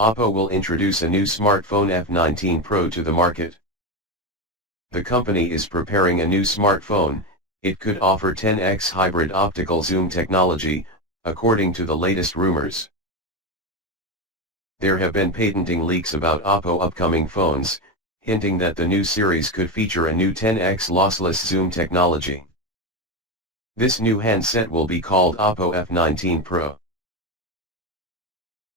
Oppo will introduce a new smartphone F19 Pro to the market. The company is preparing a new smartphone. It could offer 10x hybrid optical zoom technology, according to the latest rumors. There have been patenting leaks about Oppo upcoming phones, hinting that the new series could feature a new 10x lossless zoom technology. This new handset will be called Oppo F19 Pro.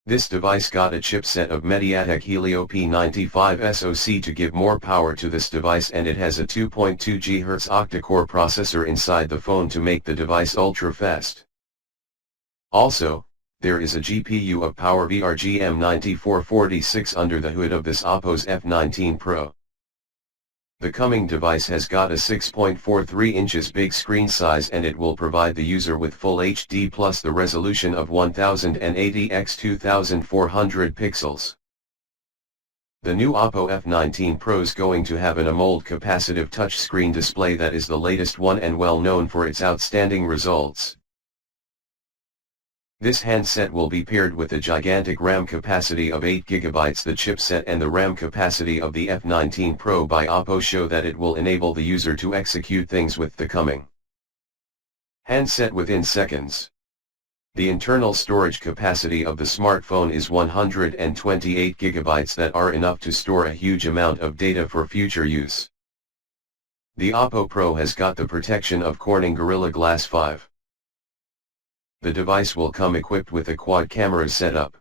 This device got a chipset of MediaTek Helio P95 SoC to give more power to this device, and it has a 2.2 GHz Octa-Core processor inside the phone to make the device ultra-fast. Also, there is a GPU of PowerVR GM9446 under the hood of this Oppo's F19 Pro. The coming device has got a 6.43 inches big screen size, and it will provide the user with Full HD plus the resolution of 1080 x 2400 pixels. The new Oppo F19 Pro is going to have an AMOLED Capacitive Touchscreen display that is the latest one and well known for its outstanding results. This handset will be paired with a gigantic RAM capacity of 8 GB. The chipset and the RAM capacity of the F19 Pro by Oppo show that it will enable the user to execute things with the coming handset within seconds. The internal storage capacity of the smartphone is 128 GB that are enough to store a huge amount of data for future use. The Oppo Pro has got the protection of Corning Gorilla Glass 5. The device will come equipped with a quad camera setup.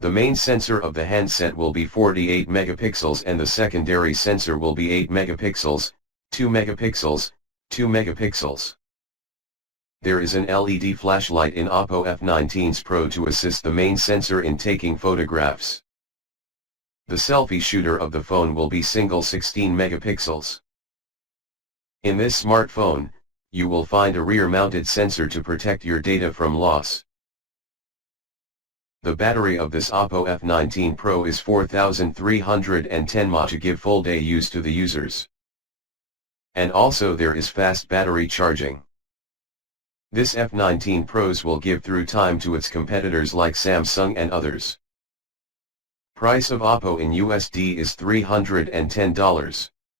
The main sensor of the handset will be 48 megapixels and the secondary sensor will be 8 megapixels, 2 megapixels, 2 megapixels. There is an LED flashlight in Oppo F19 Pro to assist the main sensor in taking photographs. The selfie shooter of the phone will be single 16 megapixels. In this smartphone, you will find a rear-mounted sensor to protect your data from loss. The battery of this Oppo F19 Pro is 4310 mAh to give full day use to the users. And also there is fast battery charging. This F19 Pros will give through time to its competitors like Samsung and others. Price of Oppo in USD is $310.